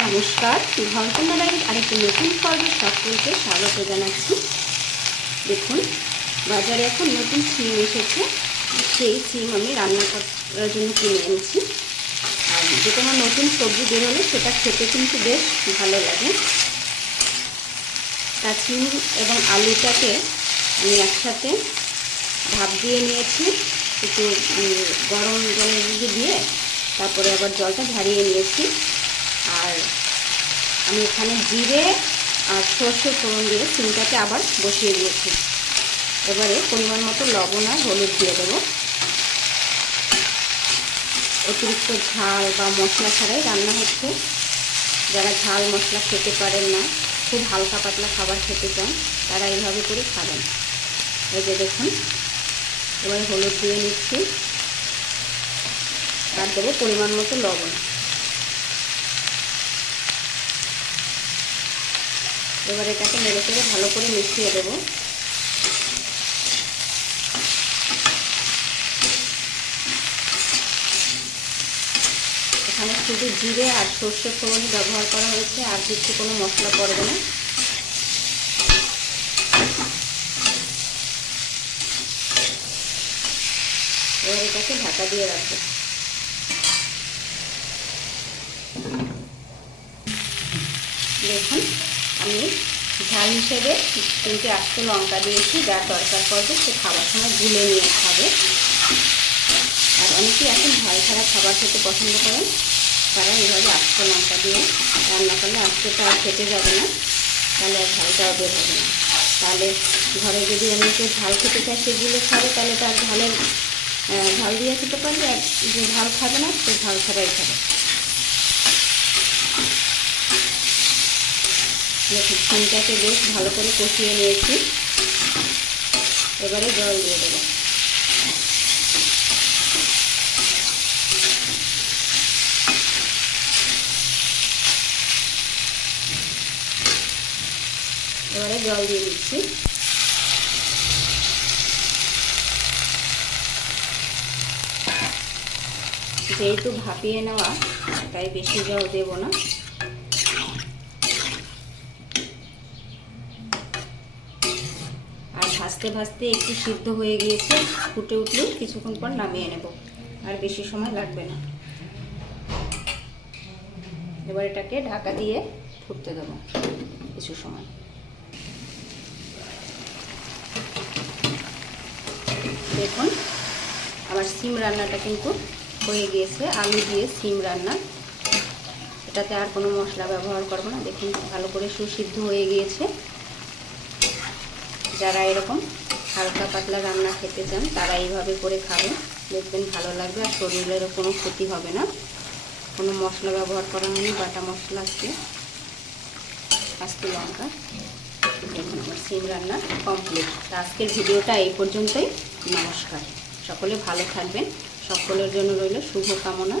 নমস্কার, ঘরকন্যা ডায়েরির আরেকটি নতুন পর্বে সকলকে স্বাগত জানাচ্ছি। দেখুন, বাজারে এখন নতুন সিম এসেছে। সেই সিম আমি রান্না করার জন্য কিনে এনেছি। আর যে কোনো নতুন সবজি বের হলে সেটা খেতে কিন্তু বেশ ভালো লাগে। তা সিম এবং আলুটাকে আমি একসাথে ভাপ দিয়ে নিয়েছি, একটু গরম জলের মধ্যে দিয়ে, তারপরে আবার জলটা ঝারিয়ে নিয়েছি। আর আমি এখানে জিরে আর সর্ষে ফোড়ন দিয়ে সিমটাকে আবার বসিয়ে দিয়েছি। এবারে পরিমাণ মতো লবণ আর হলুদ দিয়ে দেবো। অতিরিক্ত ঝাল বা মশলা ছাড়াই রান্না হচ্ছে। যারা ঝাল মশলা খেতে পারেন না, খুব হালকা পাতলা খাবার খেতে চান, তারা এইভাবে করে খাবেন। এই যে দেখুন, এবারে হলুদ দিয়ে নিচ্ছি আর দেবো পরিমাণ মতো লবণ। এবার এটাকে নেড়ে চেড়ে ভালো করে মিশিয়ে দেবো। এখানে শুধু জিরে আর সর্ষে ফোড়ন ব্যবহার করা হয়েছে, আর কিছু কোনো মশলা পড়বে না। এবার এটাকে ঢাকা দিয়ে রাখবো। দেখুন, আমি ঝাল হিসেবে 3টে আস্ত লঙ্কা দিয়েছি, যার দরকার পড়বে সে খাবার সময় গুলে নিয়ে খাবে। আর অনেকেই এখন ঝাল ছাড়া খাবার খেতে পছন্দ করেন, তারা এইভাবে আস্ত লঙ্কা দিয়ে রান্না করলে আস্তটা আর খেতে যাবে না, তাহলে আর ঝালটাও বের হবে না। তাহলে ঘরে যদি অনেকে ঝাল খেতে চায় সেগুলো খাবে, তাহলে তার ঝাল দিয়ে খেতে পারবে। আর যে ঝাল খাবে না সে ঝাল ছাড়াই খাবে। দেখুন, সিমটাকে বেশ ভালো করে কষিয়ে নিয়েছি। এবারে জল দিয়ে দেবো। এবারে জল দিয়ে দিচ্ছি। যেহেতু ভাপিয়ে নেওয়া, তাই বেশি জল দেব না। আর ভাজতে ভাজতে একটু সিদ্ধ হয়ে গিয়েছে, ফুটে উঠলেও কিছুক্ষণ পর নামিয়ে নেব, আর বেশি সময় লাগবে না। এবার এটাকে ঢাকা দিয়ে ফুটতে দেবো কিছু সময়। দেখুন, আমার সিম রান্নাটা কিন্তু হয়ে গিয়েছে। আলু দিয়ে সিম রান্না, এটাতে আর কোনো মশলা ব্যবহার করবো না। দেখুন, ভালো করে সুসিদ্ধ হয়ে গিয়েছে। যারা এরকম হালকা পাতলা রান্না খেতে চান, তারা এইভাবে করে খাবেন, দেখবেন ভালো লাগবে। আর শরীরেরও কোনো ক্ষতি হবে না। কোনো মশলা ব্যবহার করা হয়নি, বাটা মশলা আছে, আস্ত লঙ্কা। দেখুন, আমার সিম রান্না কমপ্লিট। তো আজকের ভিডিওটা এই পর্যন্তই। নমস্কার, সকলে ভালো থাকবেন। সকলের জন্য রইল শুভকামনা।